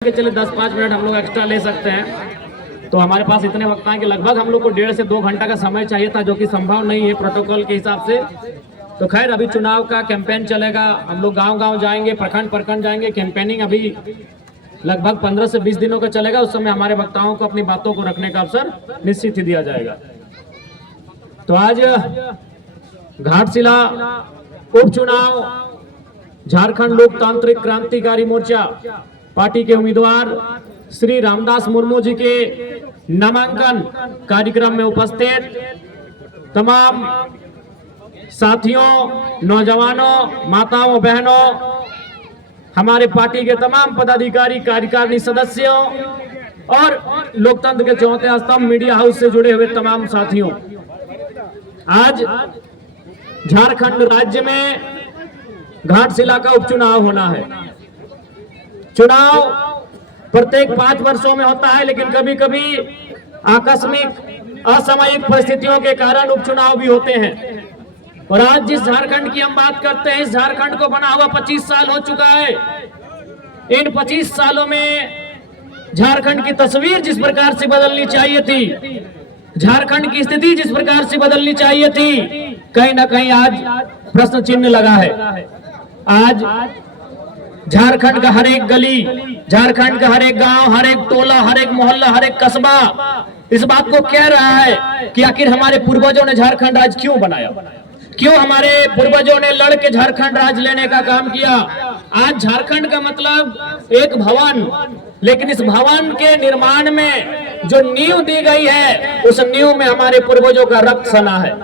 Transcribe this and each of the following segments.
के चले 10-5 मिनट हम लोग एक्स्ट्रा ले सकते हैं। तो हमारे पास इतने वक्त हैं कि लगभग हम लोग को 1.5 से 2 घंटा का समय चाहिए था, जो कि संभव नहीं है प्रोटोकॉल के हिसाब से। तो खैर अभी चुनाव का कैंपेन चलेगा, हम लोग गांव-गांव जाएंगे, प्रखंड जाएंगे। कैंपेनिंग अभी लगभग 15 से 20 दिनों का चलेगा। उस समय हमारे वक्ताओं को अपनी बातों को रखने का अवसर निश्चित ही दिया जाएगा। तो आज घाटशिला उपचुनाव झारखंड लोकतांत्रिक क्रांतिकारी मोर्चा पार्टी के उम्मीदवार श्री रामदास मुर्मू जी के नामांकन कार्यक्रम में उपस्थित तमाम साथियों, नौजवानों, माताओं, बहनों, हमारे पार्टी के तमाम पदाधिकारी, कार्यकारिणी सदस्यों और लोकतंत्र के चौथे स्तंभ मीडिया हाउस से जुड़े हुए तमाम साथियों, आज झारखंड राज्य में घाटशिला का उपचुनाव होना है। चुनाव प्रत्येक 5 वर्षों में होता है, लेकिन कभी कभी आकस्मिक असामयिक परिस्थितियों के कारण उपचुनाव भी होते हैं। और आज जिस झारखंड की हम बात करते हैं, इस झारखंड को बना हुआ 25 साल हो चुका है। इन 25 सालों में झारखंड की तस्वीर जिस प्रकार से बदलनी चाहिए थी, झारखंड की स्थिति जिस प्रकार से बदलनी चाहिए थी, कहीं ना कहीं आज प्रश्न चिन्ह लगा है। आज झारखंड का हर एक गली, झारखंड का हर एक गांव, हर एक टोला, हर एक मोहल्ला, हर एक कस्बा इस बात को कह रहा है कि आखिर हमारे पूर्वजों ने झारखंड राज्य क्यों बनाया, क्यों हमारे पूर्वजों ने लड़ के झारखंड राज्य लेने का काम किया। आज झारखंड का मतलब एक भवन, लेकिन इस भवन के निर्माण में जो नींव दी गई है, उस नींव में हमारे पूर्वजों का रक्त सना है,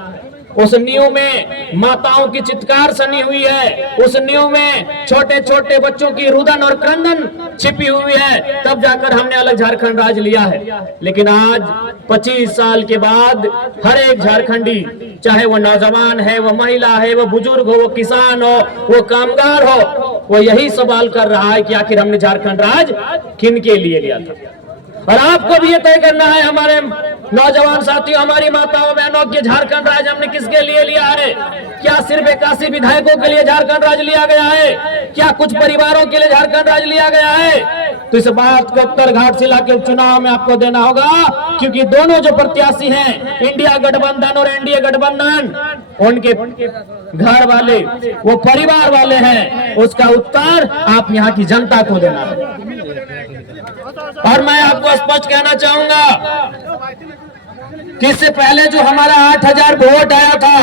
उस नींव में माताओं की चित्कार सनी हुई है, उस नींव में छोटे छोटे बच्चों की रुदन और क्रंदन छिपी हुई है। तब जाकर हमने अलग झारखंड राज्य लिया है। लेकिन आज 25 साल के बाद हर एक झारखंडी, चाहे वो नौजवान है, वो महिला है, वो बुजुर्ग हो, वो किसान हो, वो कामगार हो, वो यही सवाल कर रहा है कि आखिर हमने झारखंड राज्य किन के लिए लिया था। और आपको भी ये तय करना है, हमारे नौजवान साथियों, हमारी माताओं बहनों, के झारखंड राज्य हमने किसके लिए लिया है? क्या सिर्फ 81 विधायकों के लिए झारखंड राज्य लिया गया है? क्या कुछ परिवारों के लिए झारखंड राज्य लिया गया है? तो इस बात का उत्तर घाटशिला के उपचुनाव में आपको देना होगा, क्योंकि दोनों जो प्रत्याशी हैं, इंडिया गठबंधन और एनडीए गठबंधन, उनके घर वाले, वो परिवार वाले हैं। उसका उत्तर आप यहाँ की जनता को देना है। और मैं आपको स्पष्ट कहना चाहूंगा कि इससे पहले जो हमारा 8000 वोट आया था,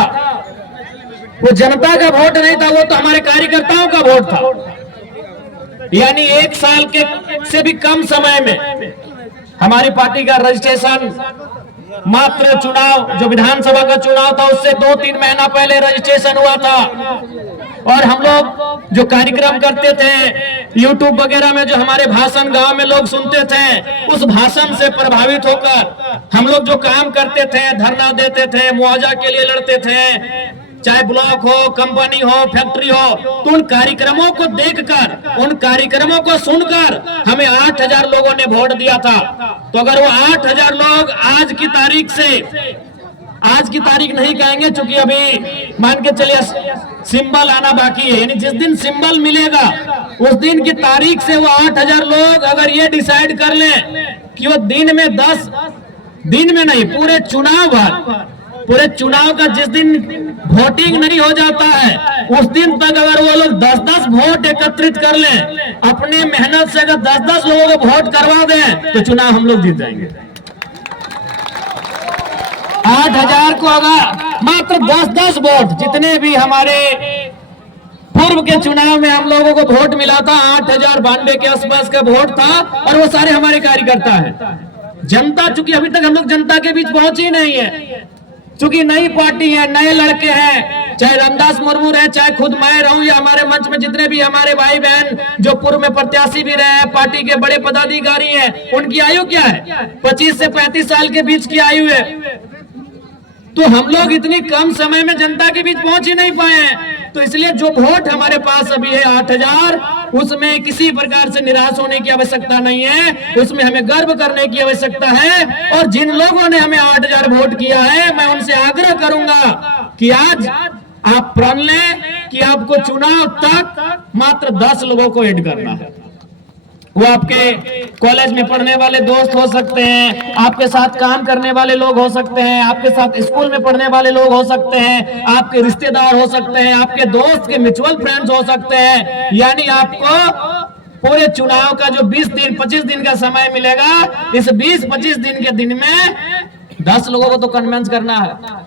वो जनता का वोट नहीं था, वो तो हमारे कार्यकर्ताओं का वोट था। यानी 1 साल के से भी कम समय में हमारी पार्टी का रजिस्ट्रेशन, मात्र चुनाव जो विधानसभा का चुनाव था उससे 2-3 महीना पहले रजिस्ट्रेशन हुआ था। और हम लोग जो कार्यक्रम करते थे यूट्यूब वगैरह में, जो हमारे भाषण गांव में लोग सुनते थे, उस भाषण से प्रभावित होकर हम लोग जो काम करते थे, धरना देते थे, मुआवजा के लिए लड़ते थे, चाहे ब्लॉक हो, कंपनी हो, फैक्ट्री हो, तो उन कार्यक्रमों को देखकर, उन कार्यक्रमों को सुनकर हमें 8000 लोगों ने वोट दिया था। तो अगर वो 8000 लोग आज की तारीख से, आज की तारीख नहीं कहेंगे क्योंकि अभी मान के चलिए सिंबल आना बाकी है, यानी जिस दिन सिंबल मिलेगा उस दिन की तारीख से वो 8000 लोग अगर ये डिसाइड कर लें कि वो दिन में 10 दिन में नहीं, पूरे चुनाव भर, पूरे चुनाव का जिस दिन वोटिंग नहीं हो जाता है, उस दिन तक अगर वो लोग 10-10 वोट एकत्रित कर लें, अपने मेहनत से अगर 10-10 लोगों को वोट करवा दें, तो चुनाव हम लोग जीत जाएंगे। 8000 को अगर मात्र 10-10 वोट, जितने भी हमारे पूर्व के चुनाव में हम लोगों को वोट मिला था, 8092 के आसपास का वोट था, और वो सारे हमारे कार्यकर्ता हैं। जनता, चूंकि अभी तक हम लोग जनता के बीच पहुंची नहीं है, चूंकि नई पार्टी है, नए लड़के हैं, चाहे रामदास मुर्मू रहे, चाहे खुद मैं रहूं, या हमारे मंच में जितने भी हमारे भाई बहन जो पूर्व में प्रत्याशी भी रहे हैं, पार्टी के बड़े पदाधिकारी हैं, उनकी आयु क्या है? 25 से 35 साल के बीच की आयु है। तो हम लोग इतनी कम समय में जनता के बीच पहुंच ही नहीं पाए हैं। तो इसलिए जो वोट हमारे पास अभी है 8000, उसमें किसी प्रकार से निराश होने की आवश्यकता नहीं है, उसमें हमें गर्व करने की आवश्यकता है। और जिन लोगों ने हमें 8000 वोट किया है, मैं उनसे आग्रह करूंगा कि आज आप प्रण लें कि आपको चुनाव तक मात्र 10 लोगों को ऐड करना है। वो आपके कॉलेज में पढ़ने वाले दोस्त हो सकते हैं, आपके साथ काम करने वाले लोग हो सकते हैं, आपके साथ स्कूल में पढ़ने वाले लोग हो सकते हैं, आपके रिश्तेदार हो सकते हैं, आपके दोस्त के म्यूचुअल फ्रेंड्स हो सकते हैं। यानी आपको पूरे चुनाव का जो 20 दिन 25 दिन का समय मिलेगा, इस 20-25 दिन के दिन में 10 लोगों को तो कन्विंस करना है,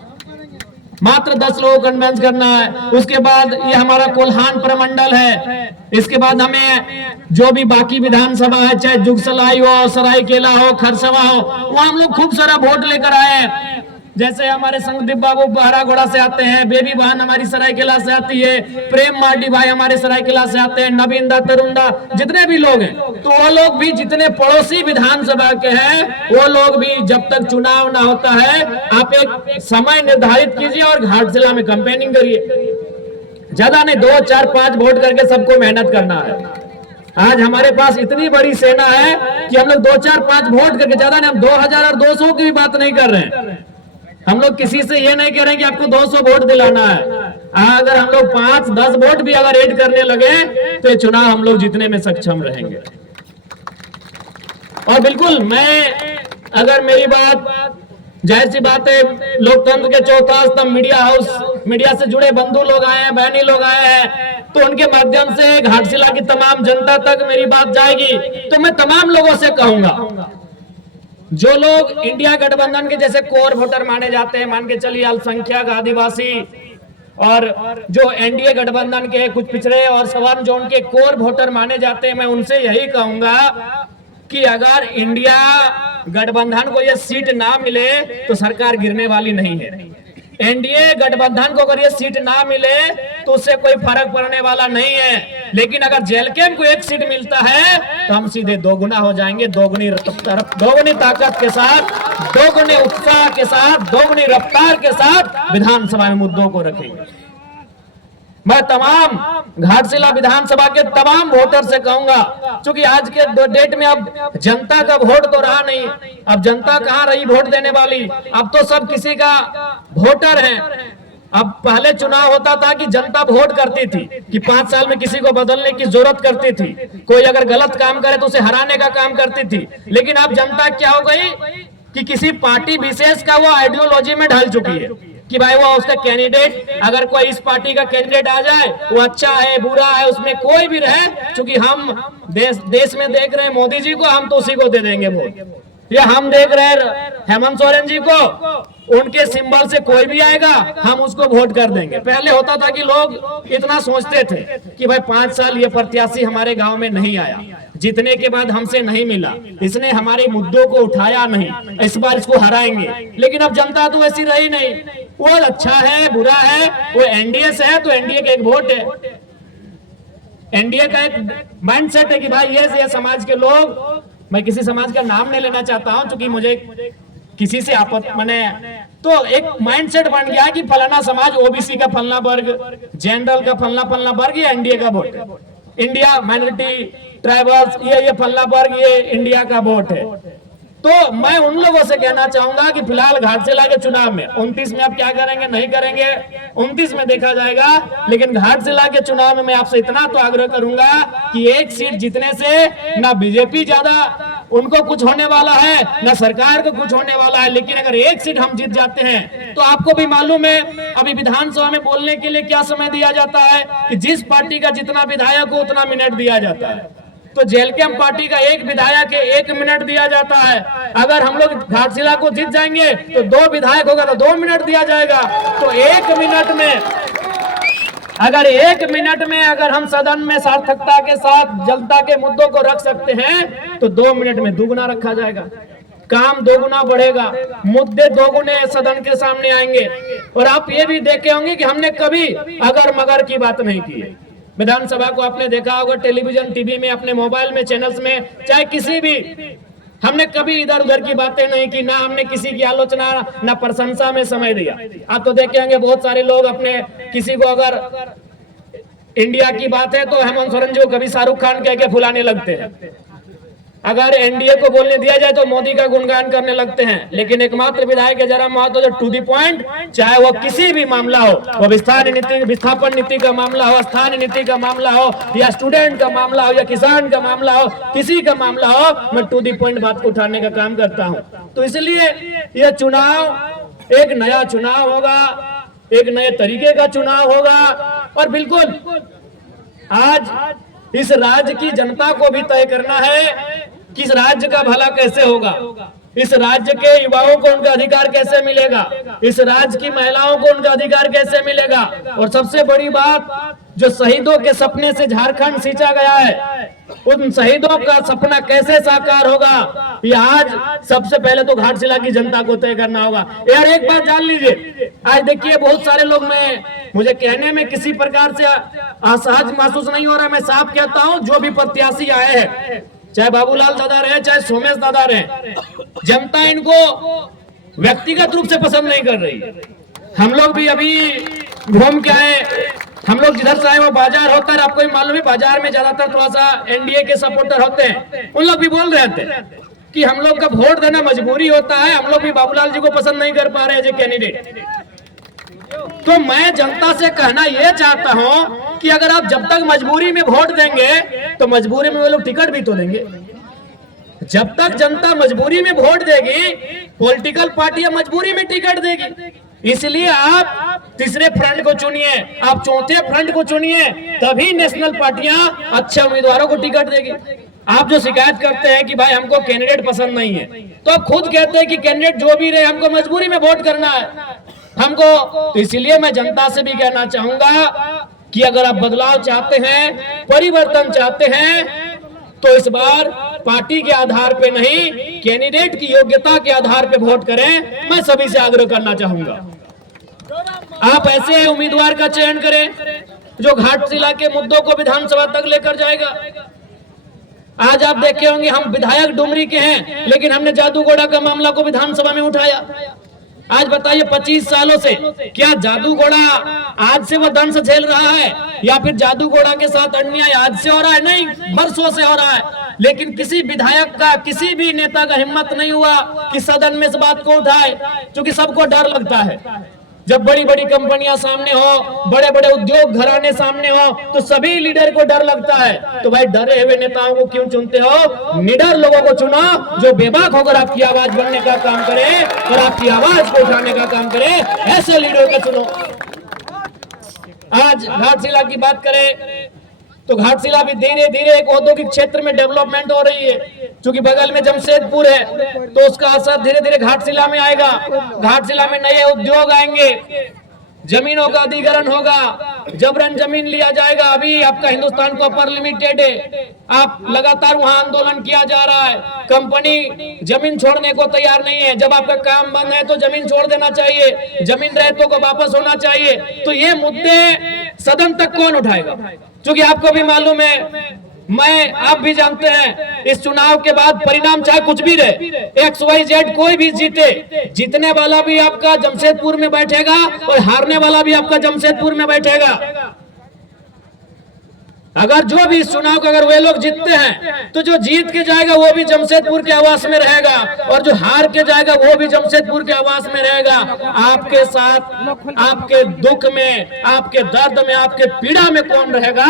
मात्र 10 लोगों को कन्विंस करना है। उसके बाद ये हमारा कोल्हान प्रमंडल है, इसके बाद हमें जो भी बाकी विधानसभा है, चाहे जुगसलाई हो, सरायकेला हो, खरसवा हो, वो हम लोग खूब सारा वोट लेकर आए हैं। जैसे हमारे संगदीप बाबू बहरागोड़ा से आते हैं, बेबी बहन हमारी सरायकेला से आती है, प्रेम मार्डी भाई हमारे सरायकेला से आते हैं, नवीन दा, तरुण दा, जितने भी लोग हैं, तो वो लोग भी जितने पड़ोसी विधानसभा के हैं, वो लोग भी जब तक चुनाव ना होता है, आप एक समय निर्धारित कीजिए और घाटशिला में कैंपेनिंग करिए। ज्यादा नहीं, 2, 4, 5 वोट करके सबको मेहनत करना है। आज हमारे पास इतनी बड़ी सेना है कि हम लोग 2, 4, 5 वोट करके, ज्यादा नहीं, हम 2000 और 200 की भी बात नहीं कर रहे हैं। हम लोग किसी से ये नहीं कह रहे हैं कि आपको 200 वोट दिलाना है। अगर हम लोग 5-10 वोट भी अगर ऐड करने लगे तो ये चुनाव हम लोग जीतने में सक्षम रहेंगे। और बिल्कुल मैं, अगर मेरी बात, जाहिर सी बात है, लोकतंत्र के चौथा स्तंभ मीडिया हाउस, मीडिया से जुड़े बंधु लोग आए हैं, बहनी लोग आए हैं, तो उनके माध्यम से घाटशिला की तमाम जनता तक मेरी बात जाएगी। तो मैं तमाम लोगों से कहूंगा, जो लोग इंडिया गठबंधन के जैसे कोर वोटर माने जाते हैं, मान के चलिए अल्पसंख्यक, आदिवासी, और जो एनडीए गठबंधन के कुछ पिछड़े और सवर्ण जो उनके कोर वोटर माने जाते हैं, मैं उनसे यही कहूंगा कि अगर इंडिया गठबंधन को यह सीट ना मिले तो सरकार गिरने वाली नहीं है। एनडीए गठबंधन को अगर ये सीट ना मिले तो उससे कोई फर्क पड़ने वाला नहीं है, लेकिन अगर जेएलके को एक सीट मिलता है तो हम सीधे दोगुना हो जाएंगे, दोगुनी ताकत के साथ, दोगुने उत्साह के साथ, दोगुनी रफ्तार के साथ विधानसभा में मुद्दों को रखेंगे। मैं तमाम घाटशिला विधानसभा के तमाम वोटर से कहूंगा, क्योंकि आज के डेट में अब जनता का वोट तो रहा नहीं, अब जनता कहां रही वोट देने वाली, अब तो सब किसी का वोटर है। अब पहले चुनाव होता था कि जनता वोट करती थी कि 5 साल में किसी को बदलने की जरूरत करती थी, कोई अगर गलत काम करे तो उसे हराने का काम करती थी। लेकिन अब जनता क्या हो गई कि किसी पार्टी विशेष का वो आइडियोलॉजी में ढल चुकी है कि भाई वो उसका कैंडिडेट, अगर कोई इस पार्टी का कैंडिडेट आ जाए, वो अच्छा है बुरा है, उसमें कोई भी रहे, क्योंकि हम देश में देख रहे हैं मोदी जी को, हम तो उसी को दे देंगे वोट, या हम देख रहे हैं हेमंत सोरेन जी को, उनके सिंबल से कोई भी आएगा हम उसको वोट कर देंगे। पहले होता था कि लोग इतना सोचते थे कि भाई 5 साल ये प्रत्याशी हमारे गांव में नहीं आया, जीतने के बाद हमसे नहीं मिला, इसने हमारे मुद्दों को उठाया नहीं, इस बार इसको हराएंगे। लेकिन अब जनता तो ऐसी रही नहीं, वो अच्छा है बुरा है, वो एनडीए से है तो एनडीए का एक वोट है, एनडीए का एक माइंडसेट है कि भाई ये समाज के लोग, मैं किसी समाज का नाम नहीं लेना चाहता हूं क्योंकि मुझे किसी से आपत्ति, मैंने तो एक माइंडसेट बन गया कि फलाना समाज, ओबीसी का फलना वर्ग, जनरल का फलना वर्ग, ये एनडीए का वोट है, इंडिया माइनॉरिटी ट्राइबल्स ये फलना वर्ग, ये इंडिया का वोट है। तो मैं उन लोगों से कहना चाहूंगा कि फिलहाल घाटशिला के चुनाव में 29 में आप क्या करेंगे नहीं करेंगे 29 में देखा जाएगा, लेकिन घाटशिला के चुनाव में मैं आपसे इतना तो आग्रह करूंगा कि एक सीट जीतने से ना बीजेपी ज्यादा उनको कुछ होने वाला है, ना सरकार को कुछ होने वाला है, लेकिन अगर एक सीट हम जीत जाते हैं तो आपको भी मालूम है अभी विधानसभा में बोलने के लिए क्या समय दिया जाता है कि जिस पार्टी का जितना विधायक हो उतना मिनट दिया जाता है। तो जेएलके पार्टी का एक विधायक के 1 मिनट दिया जाता है। अगर हम लोग घाटशिला को जीत जाएंगे तो 2 विधायक होगा तो 2 मिनट दिया जाएगा। तो 1 मिनट में अगर हम सदन में सार्थकता के साथ जनता के मुद्दों को रख सकते हैं तो 2 मिनट में दुगुना रखा जाएगा, काम दोगुना बढ़ेगा, मुद्दे दोगुने सदन के सामने आएंगे। और आप ये भी देखे होंगे कि हमने कभी अगर मगर की बात नहीं की है। विधानसभा को आपने देखा होगा टेलीविजन टीवी में, अपने मोबाइल में, चैनल्स में, चाहे किसी भी, हमने कभी इधर उधर की बातें नहीं की, ना हमने किसी की आलोचना ना प्रशंसा में समय दिया। आप तो देखे होंगे बहुत सारे लोग अपने किसी को अगर इंडिया की बात है तो हेमंत सोरेन जी को कभी शाहरुख खान कह के फुलाने लगते हैं, अगर एनडीए को बोलने दिया जाए तो मोदी का गुणगान करने लगते हैं, लेकिन एकमात्र विधायक है जयराम महतो जो टू दी पॉइंट, चाहे वो किसी भी मामला हो, वो विस्थापन नीति का मामला हो, स्थानीय नीति का मामला हो, या स्टूडेंट का मामला हो, या किसान का मामला हो, किसी का मामला हो, मैं टू दी पॉइंट बात को उठाने का काम करता हूं। तो इसलिए यह चुनाव एक नया चुनाव होगा, एक नए तरीके का चुनाव होगा, और बिल्कुल आज इस राज्य की जनता को भी तय करना है कि इस राज्य का भला कैसे होगा, इस राज्य के युवाओं को उनका अधिकार कैसे मिलेगा, इस राज्य की महिलाओं को उनका अधिकार कैसे मिलेगा, और सबसे बड़ी बात, जो शहीदों के सपने से झारखंड सींचा गया है, उन शहीदों का सपना कैसे साकार होगा, ये आज सबसे पहले तो घाटशिला की जनता को तय करना होगा। यार एक बात जान लीजिए, आज देखिए बहुत सारे लोग, मुझे कहने में किसी प्रकार से असहज महसूस नहीं हो रहा, मैं साफ कहता हूं, जो भी प्रत्याशी आए हैं, चाहे बाबूलाल दादा रहे, चाहे सोमेश दादा रहे, जनता इनको व्यक्तिगत रूप से पसंद नहीं कर रही। हम लोग भी अभी घूम के आए, हम लोग जिधर से आए वो बाजार होता है, आपको भी मालूम है बाजार में ज्यादातर थोड़ा सा एनडीए के सपोर्टर होते हैं, उन लोग भी बोल रहे थे कि हम लोग का वोट देना मजबूरी होता है, हम लोग भी बाबूलाल जी को पसंद नहीं कर पा रहे एज ए कैंडिडेट। तो मैं जनता से कहना यह चाहता हूं कि अगर आप जब तक मजबूरी में वोट देंगे तो मजबूरी में वो लोग टिकट भी तो देंगे। जब तक जनता मजबूरी में वोट देगी, पॉलिटिकल पार्टियां मजबूरी में टिकट देगी। इसलिए आप तीसरे फ्रंट को चुनिए, आप चौथे फ्रंट को चुनिए, तभी नेशनल पार्टियां अच्छे उम्मीदवारों को टिकट देगी। आप जो शिकायत करते हैं कि भाई हमको कैंडिडेट पसंद नहीं है, तो आप खुद कहते हैं कि कैंडिडेट जो भी रहे हमको मजबूरी में वोट करना है हमको। तो इसलिए मैं जनता से भी कहना चाहूंगा कि अगर आप बदलाव चाहते हैं, परिवर्तन चाहते हैं, तो इस बार पार्टी के आधार पे नहीं, कैंडिडेट की योग्यता के आधार पे वोट करें। मैं सभी से आग्रह करना चाहूंगा, आप ऐसे उम्मीदवार का चयन करें जो घाटशिला के मुद्दों को विधानसभा तक लेकर जाएगा। आज आप देखे होंगे, हम विधायक डुमरी के हैं, लेकिन हमने जादूगोड़ा का मामला को विधानसभा में उठाया। आज बताइए 25 सालों से क्या जादूगोड़ा आज से वो दंश झेल रहा है, या फिर जादूगोड़ा के साथ अन्याय आज से हो रहा है? नहीं, बरसों से हो रहा है। लेकिन किसी विधायक का, किसी भी नेता का हिम्मत नहीं हुआ कि सदन में इस बात को उठाए, क्योंकि सबको डर लगता है। जब बड़ी बड़ी कंपनियां सामने हो, बड़े बड़े उद्योग घराने सामने हो, तो सभी लीडर को डर लगता है। तो भाई डरे हुए नेताओं को क्यों चुनते हो? निडर लोगों को चुनो जो बेबाक होकर आपकी आवाज बनने का काम करे और आपकी आवाज को उठाने का काम करे। ऐसे लीडर को चुनो। आज घाटशिला की बात करें तो घाटशिला भी धीरे धीरे एक औद्योगिक क्षेत्र में डेवलपमेंट हो रही है, क्योंकि बगल में जमशेदपुर है, तो उसका असर धीरे धीरे घाटशिला में आएगा। घाटशिला में नए उद्योग आएंगे, जमीनों का अधिग्रहण होगा, जबरन जमीन लिया जाएगा। अभी आपका हिंदुस्तान कॉपर लिमिटेड है, आप लगातार वहां आंदोलन किया जा रहा है, कंपनी जमीन छोड़ने को तैयार नहीं है। जब आपका काम बंद है तो जमीन छोड़ देना चाहिए, जमीन रहतों को वापस होना चाहिए। तो ये मुद्दे सदन तक कौन उठाएगा? क्योंकि आपको भी मालूम है, आप भी जानते हैं, इस चुनाव के बाद परिणाम चाहे कुछ भी रहे, XYZ कोई भी जीते, जीतने वाला भी आपका जमशेदपुर में बैठेगा और हारने वाला भी आपका जमशेदपुर में बैठेगा। अगर जो भी इस चुनाव को अगर वे लोग जीतते हैं, तो जो जीत के जाएगा वो भी जमशेदपुर के आवास में रहेगा, और जो हार के जाएगा वो भी जमशेदपुर के आवास में रहेगा। आपके साथ, आपके दुख में, आपके दर्द में, आपके पीड़ा में कौन रहेगा,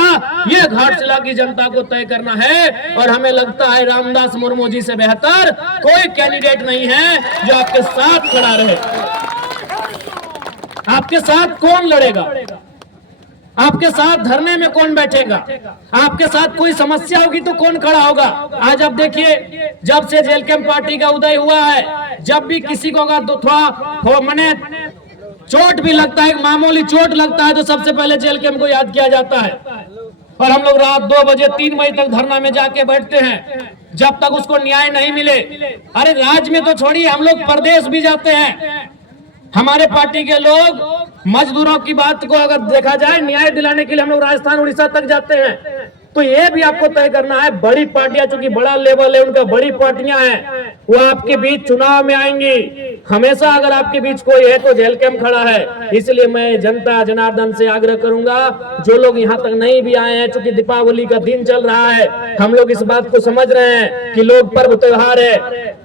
ये घाटशिला की जनता को तय करना है। और हमें लगता है रामदास मुर्मू जी से बेहतर कोई कैंडिडेट नहीं है जो आपके साथ खड़ा रहे। आपके साथ कौन लड़ेगा? आपके साथ धरने में कौन बैठेगा? आपके साथ कोई समस्या होगी तो कौन खड़ा होगा? आज आप देखिए, जब से जेल कैंप पार्टी का उदय हुआ है, जब भी किसी को अगर थोड़ा मने चोट भी लगता है, मामूली चोट लगता है, तो सबसे पहले जेल कैंप को याद किया जाता है। और हम लोग रात 2 बजे 3 बजे तक धरना में जाके बैठते हैं जब तक उसको न्याय नहीं मिले। अरे राज्य में तो छोड़िए, हम लोग प्रदेश भी जाते हैं। हमारे पार्टी के लोग मजदूरों की बात को अगर देखा जाए, न्याय दिलाने के लिए हम लोग राजस्थान उड़ीसा तक जाते हैं। तो ये भी आपको तय करना है, बड़ी पार्टियां, चूंकि बड़ा लेवल है उनका, बड़ी पार्टियां हैं, वो आपके बीच चुनाव में आएंगी। हमेशा अगर आपके बीच कोई है तो जेल कैंप खड़ा है। इसलिए मैं जनता जनार्दन से आग्रह करूंगा, जो लोग यहाँ तक नहीं भी आए हैं, चूंकि दीपावली का दिन चल रहा है, हम लोग इस बात को समझ रहे हैं कि लोग पर्व त्योहार है,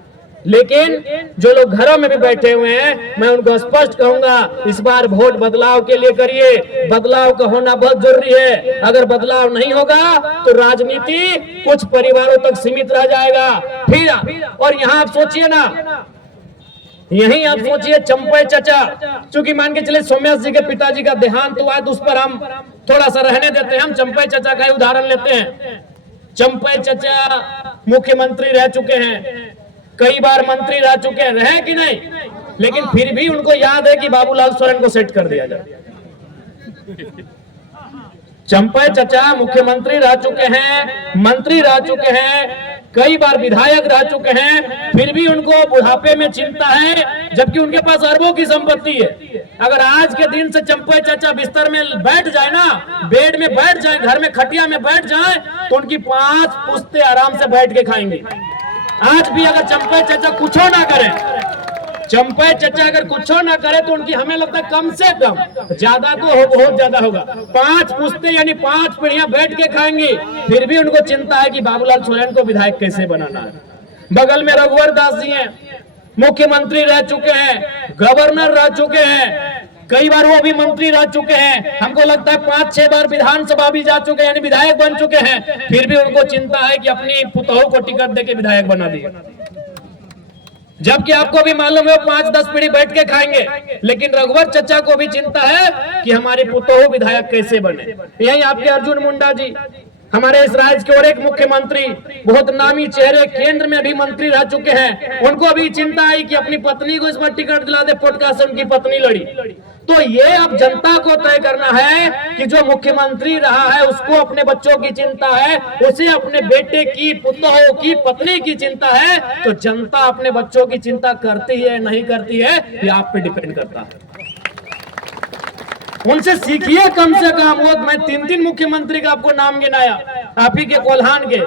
लेकिन जो लोग घरों में भी बैठे हुए हैं, मैं उनको स्पष्ट कहूंगा, इस बार वोट बदलाव के लिए करिए। बदलाव का होना बहुत जरूरी है। अगर बदलाव नहीं होगा तो राजनीति कुछ परिवारों तक सीमित रह जाएगा। फिर और यहाँ आप सोचिए ना, यही आप सोचिए चंपई चचा, चूंकि मान के चले सोम्या जी के पिताजी का देहांत हुआ है तो उस पर हम थोड़ा सा रहने देते हैं, हम चंपई चचा का ही उदाहरण लेते हैं। चंपई चचा मुख्यमंत्री रह चुके हैं, कई बार मंत्री रह चुके हैं, रहे कि नहीं, लेकिन फिर भी उनको याद है कि बाबूलाल सोरेन को सेट कर दिया जाए। चंपई चचा मुख्यमंत्री रह चुके हैं, मंत्री रह चुके हैं, कई बार विधायक रह चुके हैं, फिर भी उनको बुढ़ापे में चिंता है, जबकि उनके पास अरबों की संपत्ति है। अगर आज के दिन से चंपई चचा बिस्तर में बैठ जाए ना, बेड में बैठ जाए, घर में खटिया में बैठ जाए, तो उनकी 5 पुश्ते आराम से बैठ के खाएंगे। आज भी अगर चंपई चचा कुछ ना करे, चंपई चचा अगर कुछ ना करे तो उनकी हमें लगता है कम से कम, ज्यादा तो बहुत ज्यादा होगा, 5 पुश्ते यानी 5 पीढ़ियां बैठ के खाएंगी, फिर भी उनको चिंता है कि बाबूलाल सोरेन को विधायक कैसे बनाना है। बगल में रघुवर दास जी हैं, मुख्यमंत्री रह चुके हैं, गवर्नर रह चुके हैं, कई बार वो भी मंत्री रह चुके हैं, हमको लगता है 5-6 बार विधानसभा भी जा चुके हैं, यानी विधायक बन चुके हैं, फिर भी उनको चिंता है कि अपनी पुतोह को टिकट देके विधायक बना दिए। जबकि आपको भी मालूम है 5-10 पीढ़ी बैठ के खाएंगे, लेकिन रघुवर चचा को भी चिंता है कि हमारी पुतोह विधायक कैसे बने। यही आपके अर्जुन मुंडा जी, हमारे इस राज्य के और एक मुख्यमंत्री, बहुत नामी चेहरे, केंद्र में भी मंत्री रह चुके हैं, उनको भी चिंता आई कि अपनी पत्नी को इस बार टिकट दिला दे, पोटका से उनकी पत्नी लड़ी। तो ये अब जनता को तय करना है कि जो मुख्यमंत्री रहा है उसको अपने बच्चों की चिंता है, उसे अपने बेटे की, पुतों की, पत्नी की चिंता है, तो जनता अपने बच्चों की चिंता करती है नहीं करती है, ये आप पे डिपेंड करता है। उनसे सीखिए कम से कम। वो मैं 3 मुख्यमंत्री का आपको नाम गिनाया, आप ही के कोल्हान के,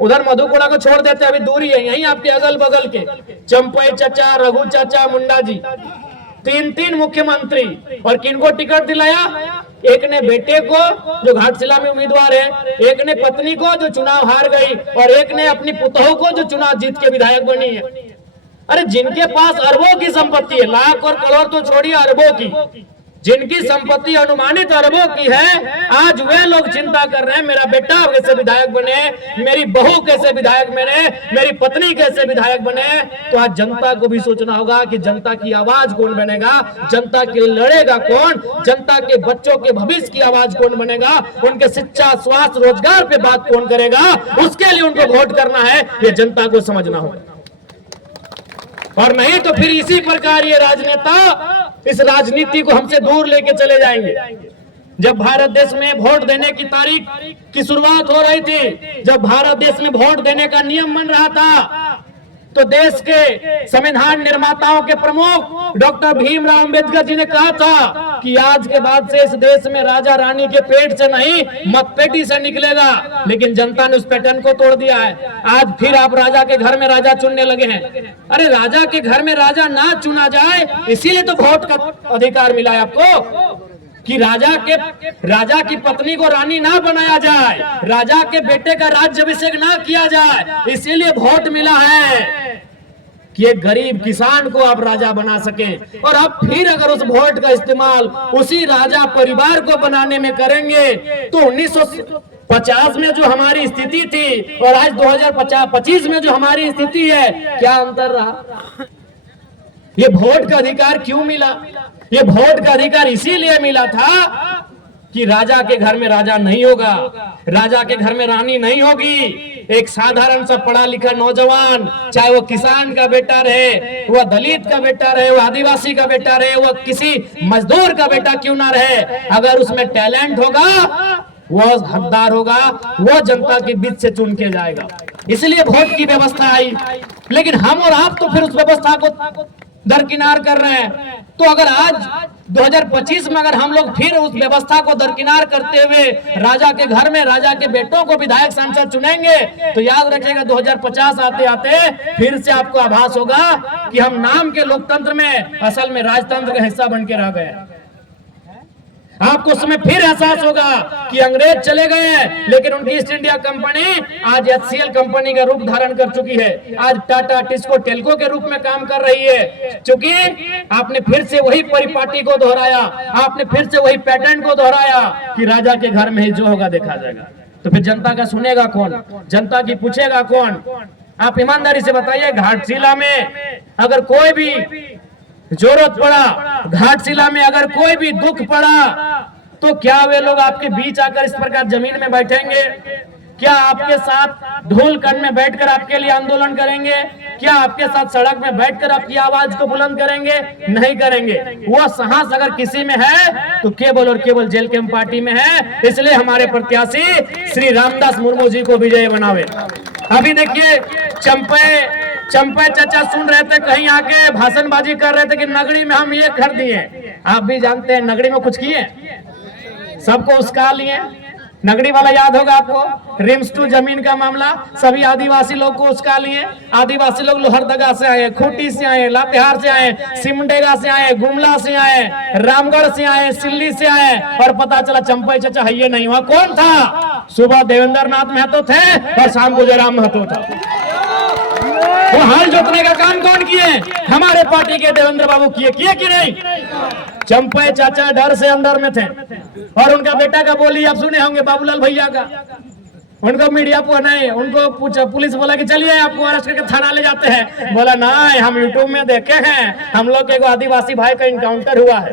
उधर मधुपुरा को छोड़ देते, अभी दूरी है, यही आपके अगल बगल के चंपई चचा, रघु चाचा, मुंडा जी, 3 मुख्यमंत्री। और किनको टिकट दिलाया? एक ने बेटे को जो घाटशिला में उम्मीदवार है, एक ने पत्नी को जो चुनाव हार गई, और एक ने अपनी पुतोह को जो चुनाव जीत के विधायक बनी है। अरे जिनके पास अरबों की संपत्ति है, लाख और करोड़ तो छोड़िए, अरबों की, जिनकी संपत्ति अनुमानित अरबों की है, आज वे लोग चिंता कर रहे हैं मेरा बेटा कैसे विधायक बने, मेरी बहू कैसे विधायक बने, मेरी पत्नी कैसे विधायक बने। तो आज जनता को भी सोचना होगा कि जनता की आवाज कौन बनेगा, जनता के लिए लड़ेगा कौन, जनता के बच्चों के भविष्य की आवाज कौन बनेगा, उनके शिक्षा, स्वास्थ्य, रोजगार पे बात कौन करेगा, उसके लिए उनको वोट करना है, ये जनता को समझना होगा। और नहीं तो फिर इसी प्रकार ये राजनेता इस राजनीति को हमसे दूर लेके चले जाएंगे। जब भारत देश में वोट देने की तारीख की शुरुआत हो रही थी, जब भारत देश में वोट देने का नियम बन रहा था, तो देश के संविधान निर्माताओं के प्रमुख डॉक्टर भीमराव अंबेडकर जी ने कहा था कि आज के बाद से इस देश में राजा रानी के पेट से नहीं, मतपेटी से निकलेगा। लेकिन जनता ने उस पैटर्न को तोड़ दिया है। आज फिर आप राजा के घर में राजा चुनने लगे हैं। अरे राजा के घर में राजा ना चुना जाए, इसीलिए तो वोट का अधिकार मिला है आपको, कि राजा की पत्नी को रानी ना बनाया जाए, राजा के बेटे का राज्याभिषेक ना किया जाए, इसीलिए वोट मिला है कि एक गरीब किसान को आप राजा बना सकें। और अब फिर अगर उस वोट का इस्तेमाल उसी राजा परिवार को बनाने में करेंगे, तो 1950 में जो हमारी स्थिति थी और आज 2025 में जो हमारी स्थिति है, क्या अंतर रहा? ये वोट का अधिकार क्यों मिला? ये वोट का अधिकार इसीलिए मिला था कि राजा के घर में राजा नहीं होगा, राजा के घर में रानी नहीं होगी। एक साधारण सा पढ़ा लिखा नौजवान, चाहे वो किसान का बेटा रहे, वह दलित का बेटा रहे, वह आदिवासी का बेटा रहे, वह किसी मजदूर का बेटा क्यों ना रहे, अगर उसमें टैलेंट होगा, वह हकदार होगा, वह जनता के बीच से चुन के जाएगा। इसलिए वोट की व्यवस्था आई। लेकिन हम और आप तो फिर उस व्यवस्था को दरकिनार कर रहे हैं। तो अगर आज 2025 में अगर हम लोग फिर उस व्यवस्था को दरकिनार करते हुए राजा के घर में राजा के बेटों को विधायक सांसद चुनेंगे तो याद रखिएगा 2050 आते आते फिर से आपको आभास होगा कि हम नाम के लोकतंत्र में असल में राजतंत्र का हिस्सा बन के रह गए। आपको उस समय फिर एहसास होगा कि अंग्रेज चले गए हैं लेकिन उनकी ईस्ट इंडिया कंपनी आज HCL कंपनी का रूप धारण कर चुकी है, आज टाटा टिस्को टेल्को के रूप में काम कर रही है। क्योंकि आपने फिर से वही परिपाटी को दोहराया, आपने फिर से वही पैटर्न को दोहराया कि राजा के घर में ही जो होगा देखा जाएगा। तो फिर जनता का सुनेगा कौन, जनता की पूछेगा कौन? आप ईमानदारी से बताइए, घाटशिला में अगर कोई भी जरूरत पड़ा, घाटशिला में अगर कोई भी दुख पड़ा तो क्या वे लोग आपके बीच आकर इस प्रकार जमीन में बैठेंगे? क्या आपके साथ ढोल कन में बैठकर आपके लिए आंदोलन करेंगे? क्या आपके साथ सड़क में बैठकर आपकी आवाज को बुलंद करेंगे? नहीं करेंगे। वो साहस अगर किसी में है तो केवल और केवल जेल के पार्टी में है। इसलिए हमारे प्रत्याशी श्री रामदास मुर्मू जी को विजय बनावे। अभी देखिए चंपे चाचा सुन रहे थे, कहीं आके भाषणबाजी कर रहे थे कि नगरी में हम ये कर दिए। आप भी जानते हैं नगरी में कुछ किए, सबको उसका लिए। नगरी वाला याद होगा आपको, रिम्स टू जमीन का मामला, सभी आदिवासी लोग को उसका लिए। आदिवासी लोग लोहरदगा से आए, खूंटी से आए, लातेहार से आए, सिमडेगा से आए, गुमला से आए, रामगढ़ से आए, सिल्ली से आए, और पता चला चंपई चाचा है ये नहीं हुआ। कौन था? सुबह देवेंद्र नाथ महतो थे और शाम को जयराम महतो था। वो हल जोतने का काम कौन किए? हमारे पार्टी के देवेंद्र बाबू किए कि नहीं? चंपई चाचा डर से अंदर में थे। और उनका बेटा का बोली आप सुने होंगे, बाबूलाल भैया का। उनको मीडिया पर नहीं, उनको पूछा, पुलिस बोला कि चलिए आपको अरेस्ट करके थाना ले जाते हैं। बोला नहीं, हम यूट्यूब में देखे हैं, हम लोग के आदिवासी भाई का इनकाउंटर हुआ है,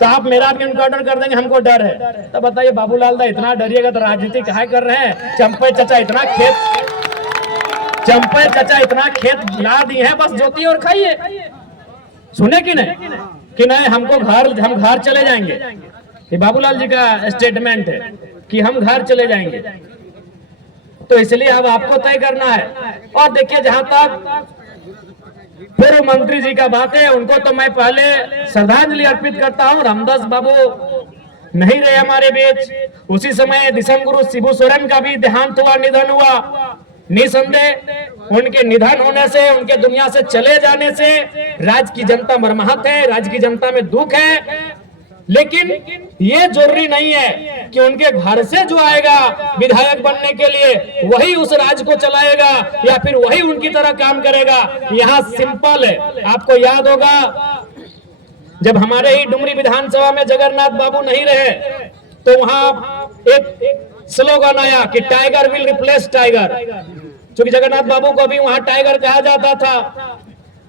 तो आप मेरा इनकाउंटर कर देंगे, हमको डर है। तो बताइए बाबूलाल दा इतना डरिएगा तो राजनीति काहे कर रहे हैं? चंपई चाचा इतना खेत ला दिए हैं, बस जोतिए और खाइए। सुने कि नहीं हम घर चले जाएंगे। ये बाबूलाल जी का स्टेटमेंट है कि हम घर चले जाएंगे। तो इसलिए अब आपको तय करना है। और देखिए, जहां तक पूर्व मंत्री जी का बात है, उनको तो मैं पहले श्रद्धांजलि अर्पित करता हूं। रामदास बाबू नहीं रहे हमारे बीच। उसी समय दिसम गुरु शिबू सोरेन का भी देहांत हुआ, निधन हुआ। निसंदेह उनके निधन होने से, उनके दुनिया से चले जाने से राज्य की जनता मर्माहत है, राज्य की जनता में दुख है। लेकिन ये जरूरी नहीं है कि उनके घर से जो आएगा विधायक बनने के लिए वही उस राज्य को चलाएगा या फिर वही उनकी तरह काम करेगा। यहाँ सिंपल है। आपको याद होगा जब हमारे ही डुमरी विधानसभा में जगन्नाथ बाबू नहीं रहे तो वहां एक स्लोगन आया कि टाइगर विल रिप्लेस टाइगर। क्योंकि जगन्नाथ बाबू को भी वहां टाइगर कहा जाता था।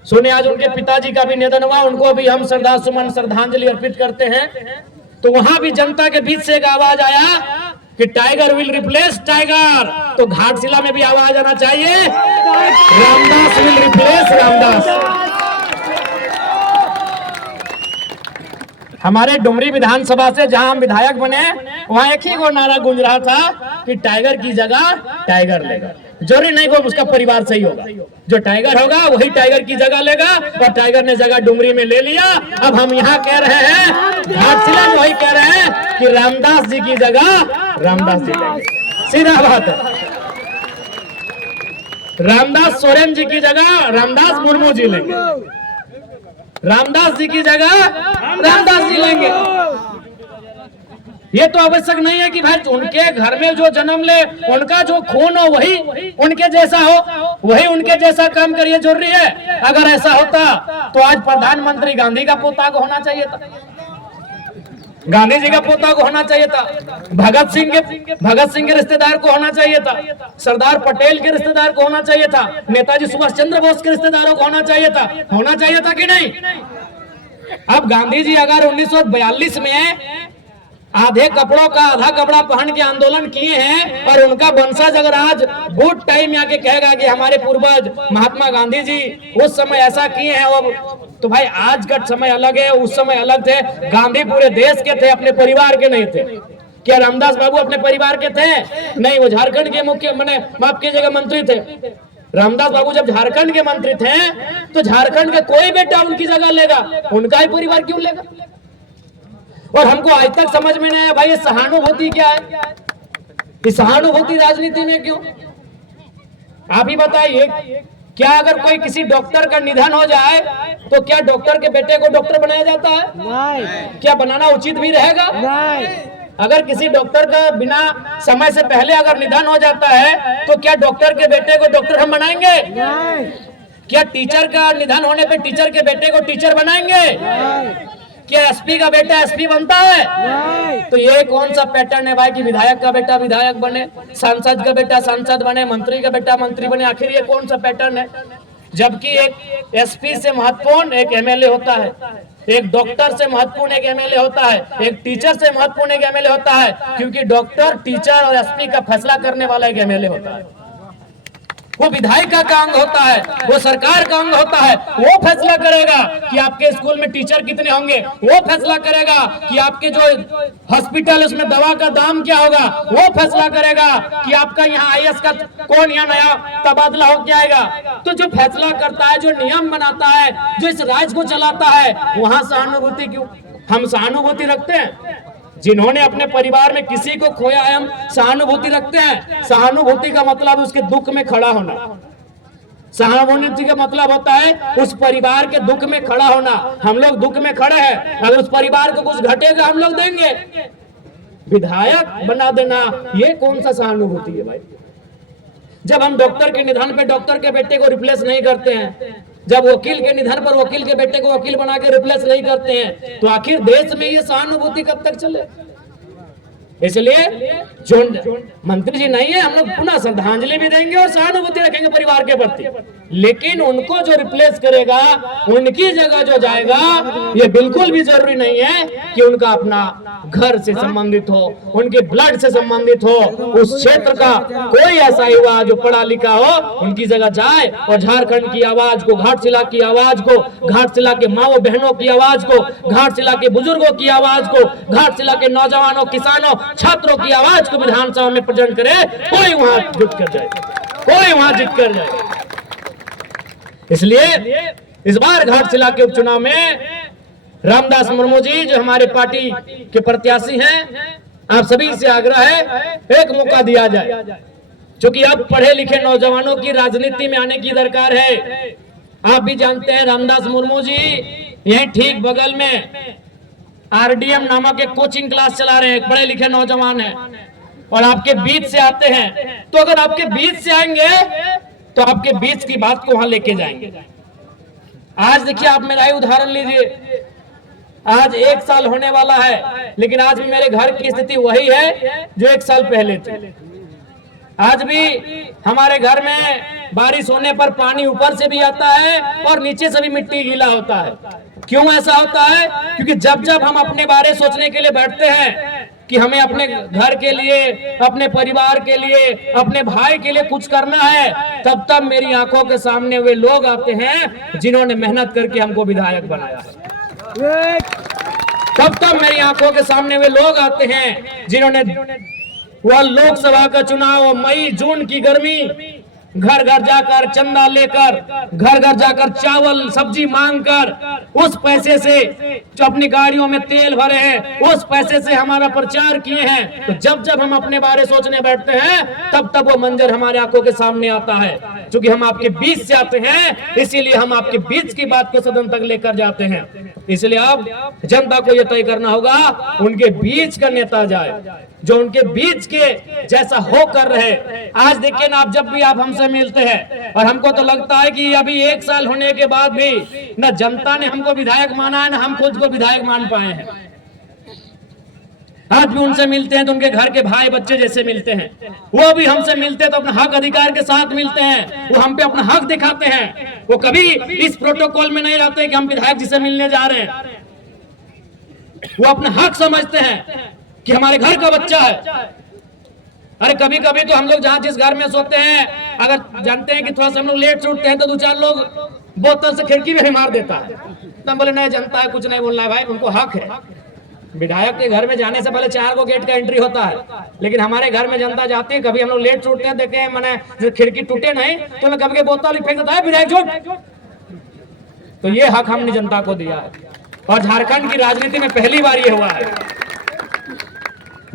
सुने आज उनके पिताजी का भी निधन हुआ, उनको भी हम श्रद्धांजलि अर्पित करते हैं। तो वहां भी जनता के बीच से एक आवाज आया कि टाइगर विल रिप्लेस टाइगर। तो घाटशिला में भी आवाज आना चाहिए, रामदास विल रिप्लेस रामदास। हमारे डुमरी विधानसभा से जहां हम विधायक बने वहां एक ही वो नारा गूंज रहा था कि टाइगर की जगह टाइगर लेगा। जरूरी नहीं वो उसका परिवार सही होगा, जो टाइगर होगा वही टाइगर की जगह लेगा। और टाइगर ने जगह डुमरी में ले लिया। अब हम यहाँ कह रहे हैं, घाटशिला में वही कह रहे हैं कि रामदास जी की जगह रामदास जी लेंगे। सीधा बात है, रामदास सोरेन जी की जगह रामदास मुर्मू जी लेंगे, रामदास जी की जगह रामदास जी लेंगे। ये तो आवश्यक नहीं है कि भाई उनके घर में जो जन्म ले, उनका जो खून हो वही उनके जैसा हो, वही उनके जैसा काम करिए। जरूरी है? अगर ऐसा होता तो आज प्रधानमंत्री गांधी का पोता को होना चाहिए था, गांधी जी का पोता को होना चाहिए था, भगत सिंह के रिश्तेदार को होना चाहिए था, सरदार पटेल के रिश्तेदार को होना चाहिए था, नेताजी सुभाष चंद्र बोस के रिश्तेदारों को होना चाहिए था कि नहीं? अब गांधी जी अगर 1942 में आधे कपड़ों का आधा कपड़ा पहन के आंदोलन किए हैं और उनका वंशज अगर आज गुड टाइम आके कहेगा कि हमारे पूर्वज महात्मा गांधी जी उस समय ऐसा किए हैं, तो भाई आज का समय अलग है, उस समय अलग थे। गांधी पूरे देश के थे, अपने परिवार के नहीं थे। क्या रामदास बाबू अपने परिवार के थे? नहीं, वो झारखंड के माफ कीजिएगा मंत्री थे। रामदास बाबू जब झारखंड के मंत्री थे तो झारखंड के कोई बेटा उनकी जगह लेगा, उनका ही परिवार क्यों लेगा? और हमको आज तक समझ में नहीं आया भाई ये सहानुभूति क्या है, ये सहानुभूति राजनीति में क्यों? आप ही बताइए, क्या अगर कोई किसी डॉक्टर का निधन हो जाए तो क्या डॉक्टर के बेटे को डॉक्टर बनाया जाता है? नहीं। क्या बनाना उचित भी रहेगा? नहीं। अगर किसी डॉक्टर का बिना समय से पहले अगर निधन हो जाता है तो क्या डॉक्टर के बेटे को डॉक्टर हम बनाएंगे? नहीं। क्या टीचर का निधन होने पे टीचर के बेटे को टीचर बनाएंगे? नहीं। क्या एसपी का बेटा एसपी बनता है? नहीं। तो ये कौन सा पैटर्न है भाई कि विधायक का बेटा विधायक बने, सांसद का बेटा सांसद बने, मंत्री का बेटा मंत्री बने? आखिर ये कौन सा पैटर्न है? जबकि एक एसपी से महत्वपूर्ण एक एमएलए होता है, एक डॉक्टर से महत्वपूर्ण एक एमएलए होता है, एक टीचर से महत्वपूर्ण एक एमएलए होता है, क्योंकि डॉक्टर, टीचर और एसपी का फैसला करने वाला एक एमएलए होता है। वो विधायिका का अंग होता है, वो सरकार का अंग होता है। वो फैसला करेगा कि आपके स्कूल में टीचर कितने होंगे, वो फैसला करेगा कि आपके जो हॉस्पिटल उसमें दवा का दाम क्या होगा, वो फैसला करेगा कि आपका यहाँ आईएएस का कौन यहाँ नया तबादला होके आएगा। तो जो फैसला करता है, जो नियम बनाता है, जो इस राज्य को चलाता है, वहां सहानुभूति क्यों? हम सहानुभूति रखते हैं? जिन्होंने अपने परिवार में किसी को खोया है हम सहानुभूति रखते हैं। सहानुभूति का मतलब उसके दुख में खड़ा होना। सहानुभूति का मतलब होता है उस परिवार के दुख में खड़ा होना। हम लोग दुख में खड़े हैं, अगर उस परिवार को कुछ घटेगा हम लोग देंगे। विधायक बना देना ये कौन सा सहानुभूति है भाई? जब हम डॉक्टर के निधन पे डॉक्टर के बेटे को रिप्लेस नहीं करते हैं, जब वकील के निधन पर वकील के बेटे को वकील बना के रिप्लेस नहीं करते हैं, तो आखिर देश में ये सहानुभूति कब तक चले? इसलिए जो मंत्री जी नहीं है, हम लोग पुनः श्रद्धांजलि भी देंगे और सहानुभूति रखेंगे परिवार के प्रति, लेकिन उनको जो रिप्लेस करेगा, उनकी जगह जो जाएगा, ये बिल्कुल भी जरूरी नहीं है कि उनका अपना घर से संबंधित हो, उनके ब्लड से संबंधित हो, उस क्षेत्र का कोई ऐसा युवा जो पढ़ा लिखा हो उनकी जगह जाए और झारखंड की आवाज को, घाटशिला की आवाज को, घाटशिला के माओ बहनों की आवाज को, घाटशिला के बुजुर्गों की आवाज को, घाटशिला के नौजवानों, किसानों, छात्रों की आवाज को विधानसभा में प्रेजेंट करे। कोई वहां जुट कर जाए, कोई वहां जीत कर जाए। इसलिए इस बार घाटशिला के उपचुनाव में रामदास मुर्मू जी जो हमारे पार्टी के प्रत्याशी हैं, आप सभी से आग्रह है एक मौका दिया जाए, क्योंकि अब पढ़े लिखे नौजवानों की राजनीति में आने की दरकार है। आप भी जानते हैं रामदास मुर्मू जी यहीं ठीक बगल में आरडीएम नामक एक कोचिंग क्लास चला रहे हैं, एक पढ़े लिखे नौजवान है और आपके बीच से आते हैं। तो अगर आपके बीच से आएंगे तो आपके बीच की बात को वहां लेके जाएंगे। आज देखिए, आप मेरा ही उदाहरण लीजिए, आज 1 साल होने वाला है, लेकिन आज भी मेरे घर की स्थिति वही है जो 1 साल पहले थी। आज भी हमारे घर में बारिश होने पर पानी ऊपर से भी आता है और नीचे से भी मिट्टी गीला होता है। क्यों ऐसा होता है? क्योंकि जब जब हम अपने बारे सोचने के लिए बैठते हैं कि हमें अपने घर के लिए, अपने परिवार के लिए, अपने भाई के लिए कुछ करना है, तब तब मेरी आंखों के सामने वे लोग आते हैं जिन्होंने मेहनत करके हमको विधायक बनाया है। तब मेरी आंखों के सामने वे लोग आते हैं जिन्होंने वह लोकसभा का चुनाव, मई जून की गर्मी, घर घर जाकर चंदा लेकर, घर घर जाकर चावल सब्जी मांगकर, उस पैसे से जो अपनी गाड़ियों में तेल भरे हैं, उस पैसे से हमारा प्रचार किए हैं। तो जब जब हम अपने बारे सोचने बैठते हैं, तब तब वो मंजर हमारे आंखों के सामने आता है। क्योंकि हम आपके बीच से आते हैं, इसीलिए हम आपके बीच की बात को सदन तक लेकर जाते हैं। इसलिए अब जनता को यह तय करना होगा उनके बीच का नेता जाए, जो उनके बीच के जैसा हो कर रहे। आज देखिए ना, आप जब भी आप हमसे मिलते हैं, और हमको तो लगता है कि अभी 1 साल होने के बाद भी न जनता ने हमको विधायक माना है, न हम खुद को विधायक मान पाए हैं। आज भी उनसे मिलते हैं तो उनके घर के भाई बच्चे जैसे मिलते हैं। वो भी हमसे मिलते हैं तो अपने हक अधिकार के साथ मिलते हैं, वो हम पे अपना हक दिखाते हैं। वो कभी इस प्रोटोकॉल में नहीं रहते कि हम विधायक जी से मिलने जा रहे हैं। वो अपना हक समझते हैं कि हमारे घर का बच्चा है। अरे कभी कभी तो हम लोग जहाँ जिस घर में सोते हैं, अगर जानते हैं कि थोड़ा सा हम लोग लेट से उठते हैं तो 2-4 लोग बोतल से खिड़की में ही मार देता है। तो हम बोले नहीं, जनता है, कुछ नहीं बोलना है भाई, उनको हक है। विधायक के घर में जाने से पहले 4 गेट का एंट्री होता है, लेकिन हमारे घर में जनता जाती है, कभी हम लोग लेट से उठते हैं, देखे हैं मैंने खिड़की टूटे नहीं तो कभी बोतल फेंक देता है, विधायक झूठ। तो ये हक हमने जनता को दिया है। और झारखंड की राजनीति में पहली बार ये हुआ है।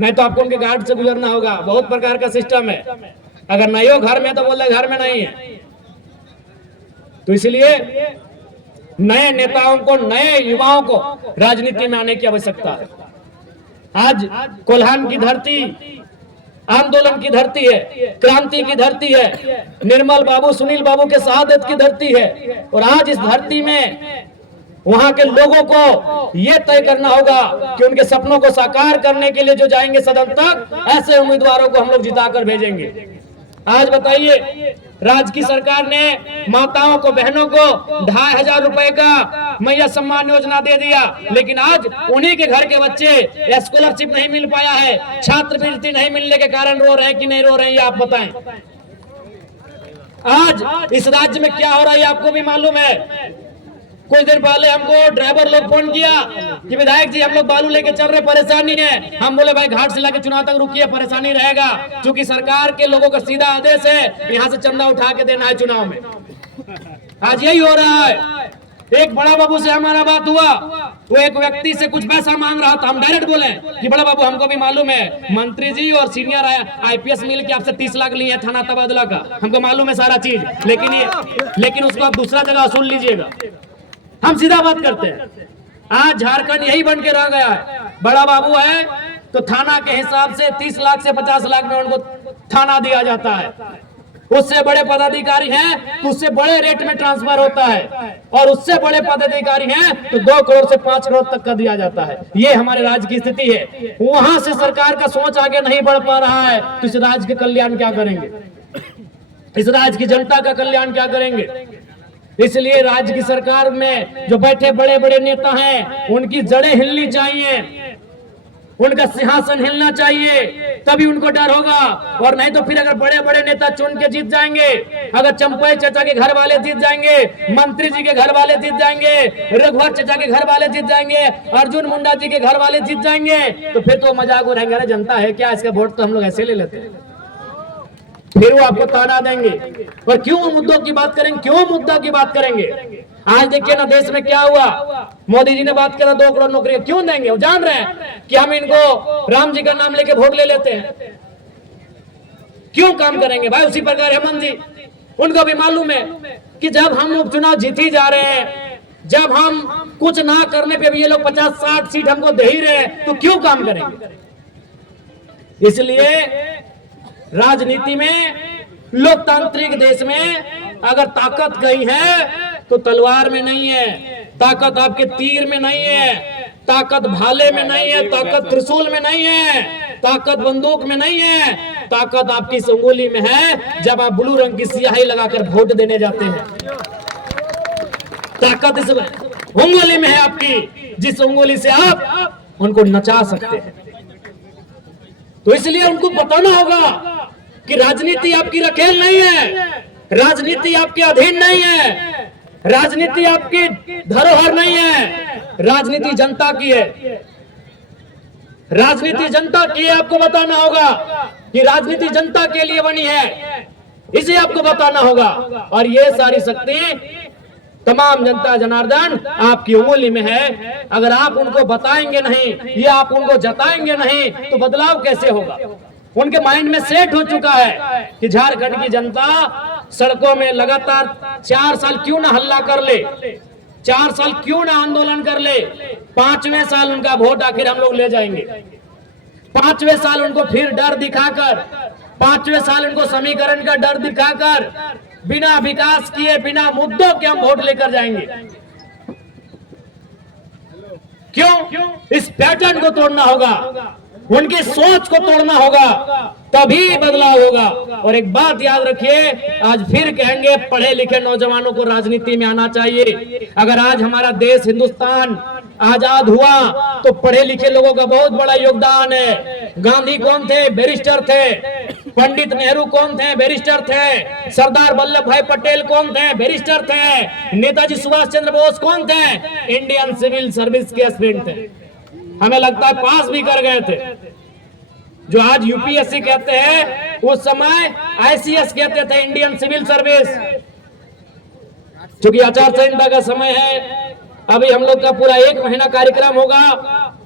नहीं तो आपको उनके गार्ड से गुजरना होगा, बहुत प्रकार का सिस्टम है। अगर नहीं हो घर में तो बोल रहे घर में नहीं है। तो इसलिए नए नेताओं को, नए युवाओं को राजनीति में आने की आवश्यकता है। आज कोल्हान की धरती आंदोलन की धरती है, क्रांति की धरती है, निर्मल बाबू, सुनील बाबू के शहादत की धरती है। और आज इस धरती में वहां के लोगों को यह तय करना होगा कि उनके सपनों को साकार करने के लिए जो जाएंगे सदन तक, ऐसे उम्मीदवारों को हम लोग जिताकर भेजेंगे। आज बताइए, राज्य की सरकार ने माताओं को, बहनों को 2500 रुपए का मैया सम्मान योजना दे दिया, लेकिन आज उन्हीं के घर के बच्चे स्कॉलरशिप नहीं मिल पाया है, छात्रवृत्ति नहीं मिलने के कारण रो रहे हैं कि नहीं रो रहे हैं, ये आप बताएं। आज इस राज्य में क्या हो रहा है आपको भी मालूम है। कुछ दिन पहले हमको ड्राइवर लोग फोन किया कि विधायक जी हम लोग बालू लेके चल रहे, परेशानी है। हम बोले भाई घाट से लाके चुनाव तक रुकिए, परेशानी रहेगा, क्योंकि सरकार के लोगों का सीधा आदेश है यहाँ से चंदा उठा के देना है चुनाव में। आज यही हो रहा है। एक बड़ा बाबू से हमारा बात हुआ, वो एक व्यक्ति से कुछ पैसा मांग रहा था। हम डायरेक्ट बोले कि बड़ा बाबू हमको भी मालूम है, मंत्री जी और सीनियर IPS मिल के आपसे 30 लाख लिए थाना तबादला का, हमको मालूम है सारा चीज, लेकिन उसको आप दूसरा जगह वसूल लीजिएगा। हम सीधा बात करते हैं। आज झारखंड यही बन के रह गया है। बड़ा बाबू है तो थाना के हिसाब से 30 लाख से 50 लाख में उनको थाना दिया जाता है। उससे बड़े पदाधिकारी हैं तो उससे बड़े रेट में ट्रांसफर होता है, और उससे बड़े पदाधिकारी हैं तो 2 करोड़ से 5 करोड़ तक का दिया जाता है। ये हमारे राज्य की स्थिति है। वहां से सरकार का सोच आगे नहीं बढ़ पा रहा है, तो इस राज्य के कल्याण क्या करेंगे, इस राज्य की जनता का कल्याण क्या करेंगे। इसलिए राज्य की सरकार में जो बैठे बड़े बड़े नेता हैं, उनकी जड़ें हिलनी चाहिए, उनका सिंहासन हिलना चाहिए, तभी उनको डर होगा। और नहीं तो फिर अगर बड़े बड़े नेता चुन के जीत जाएंगे, अगर चंपई चाचा के घर वाले जीत जाएंगे, मंत्री जी के घर वाले जीत जाएंगे, रघुवर चाचा के घर वाले जीत जाएंगे, अर्जुन मुंडा जी के घर वाले जीत जाएंगे, तो फिर तो मजाक उड़ाएंगे, अरे जनता है क्या, इसका वोट तो हम लोग ऐसे ले लेते हैं। फिर वो आपको ताना देंगे। और क्यों मुद्दों की बात करेंगे, क्यों मुद्दा की बात करेंगे। आज देखिए ना देश में क्या हुआ, मोदी जी ने बात करा 2 करोड़ नौकरी, क्यों देंगे, वो जान रहे हैं कि हम इनको राम जी का नाम लेके वोट ले लेते हैं, क्यों काम करेंगे भाई। उसी प्रकार हेमंत जी, उनको भी मालूम है कि जब हम उपचुनाव जीत ही जा रहे हैं, जब हम कुछ ना करने पे भी ये लोग 50-60 सीट हमको दे ही रहे हैं, तो क्यों काम करेंगे। इसलिए राजनीति में, लोकतांत्रिक देश में अगर ताकत गई है तो तलवार में नहीं है, ताकत आपके तीर में नहीं है, ताकत भाले में नहीं है, ताकत त्रिशूल में नहीं है, ताकत बंदूक में नहीं है, ताकत आपकी इस उंगली में है जब आप ब्लू रंग की स्याही लगाकर वोट देने जाते हैं। ताकत इस उंगली में है आपकी, जिस उंगली से आप उनको नचा सकते हैं। तो इसलिए उनको बताना होगा कि राजनीति आपकी रखेल नहीं है, राजनीति आपके अधीन नहीं है, राजनीति आपकी धरोहर नहीं है, राजनीति जनता की है, राजनीति जनता की है। आपको बताना होगा कि राजनीति जनता के लिए बनी है, इसे आपको बताना होगा। और ये सारी शक्ति तमाम जनता जनार्दन आपकी उंगली में है। अगर आप उनको बताएंगे नहीं, ये आप उनको जताएंगे नहीं, तो बदलाव कैसे होगा। उनके माइंड में सेट हो चुका है कि झारखंड की जनता सड़कों में लगातार 4 साल क्यों ना हल्ला कर ले, 4 साल क्यों ना आंदोलन कर ले, 5वें साल उनका वोट आखिर हम लोग ले जाएंगे। 5वें साल उनको फिर डर दिखाकर, 5वें साल उनको समीकरण का डर दिखाकर, बिना विकास किए, बिना मुद्दों के हम वोट लेकर जाएंगे। क्यों? इस पैटर्न को तोड़ना होगा, उनकी सोच को तोड़ना होगा, तभी बदलाव होगा। और एक बात याद रखिए, आज फिर कहेंगे पढ़े लिखे नौजवानों को राजनीति में आना चाहिए। अगर आज हमारा देश हिंदुस्तान आजाद हुआ तो पढ़े लिखे लोगों का बहुत बड़ा योगदान है। गांधी कौन थे? बैरिस्टर थे। पंडित नेहरू कौन थे? बैरिस्टर थे। सरदार वल्लभ भाई पटेल कौन थे? बैरिस्टर थे। नेताजी सुभाष चंद्र बोस कौन थे? इंडियन सिविल सर्विस के एस्पिरेंट थे। हमें लगता है पास भी कर गए थे। जो आज यूपीएससी कहते हैं, उस समय आईसीएस कहते थे, इंडियन सिविल सर्विस। क्योंकि आचार संहिता का समय है, अभी हम लोग का पूरा 1 महीना कार्यक्रम होगा।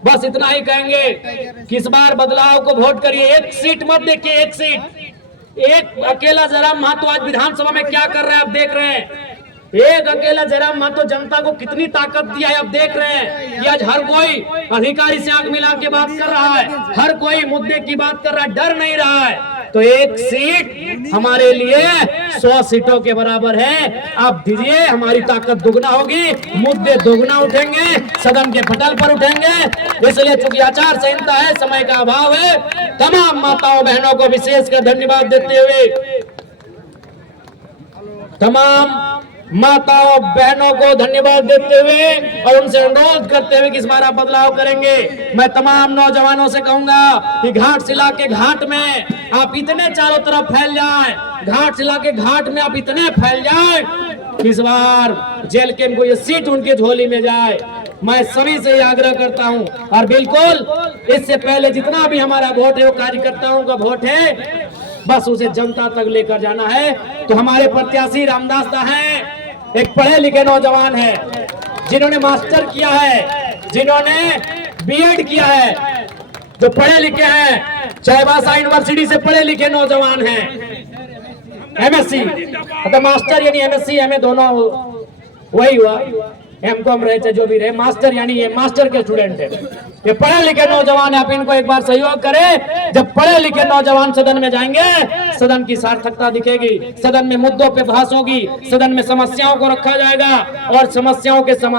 बस इतना ही कहेंगे कि इस बार बदलाव को वोट करिए। एक सीट मत देखिए, एक सीट, एक अकेला जयराम महतो आज विधानसभा में क्या कर रहे हैं आप देख रहे हैं। एक अकेला जयराम महतो जनता को कितनी ताकत दिया है आप देख रहे हैं कि आज हर कोई अधिकारी से आंख मिला के बात कर रहा है, हर कोई मुद्दे की बात कर रहा है, डर नहीं रहा है। तो एक सीट हमारे लिए 100 सीटों के बराबर है। आप दीजिए, हमारी ताकत दुगना होगी, मुद्दे दुगना उठेंगे, सदन के पटल पर उठेंगे। इसलिए चूंकि आचार संहिता है, समय का अभाव है, तमाम माताओं बहनों को विशेषकर धन्यवाद देते हुए, तमाम माताओं बहनों को धन्यवाद देते हुए और उनसे अनुरोध करते हुए कि इस बार आप बदलाव करेंगे। मैं तमाम नौजवानों से कहूंगा कि घाटशिला के घाट में आप इतने चारों तरफ फैल जाएं, घाटशिला के घाट में आप इतने फैल जाएं कि इस बार जेल के को ये सीट उनकी झोली में जाए। मैं सभी से आग्रह करता हूं। और बिल्कुल इससे पहले जितना भी हमारा वोट है वो कार्यकर्ताओं का वोट है, बस उसे जनता तक लेकर जाना है। तो हमारे प्रत्याशी रामदास दा हैं, एक पढ़े लिखे नौजवान है, जिन्होंने मास्टर किया है, जिन्होंने बीएड किया है, जो पढ़े लिखे हैं, चाईबासा यूनिवर्सिटी से पढ़े लिखे नौजवान हैं, एमएससी मतलब मास्टर यानी एमएससी एमए दोनों वही हुआ, एमकॉम रहे जो भी रहे, मास्टर यानी ये मास्टर के स्टूडेंट है। ये पढ़े लिखे नौजवान है, आप इनको एक बार सहयोग करें। जब पढ़े लिखे नौजवान सदन में जाएंगे, सदन की सार्थकता दिखेगी, सदन में मुद्दों पे बहस होगी, सदन में समस्याओं को रखा जाएगा और समस्याओं के समाधान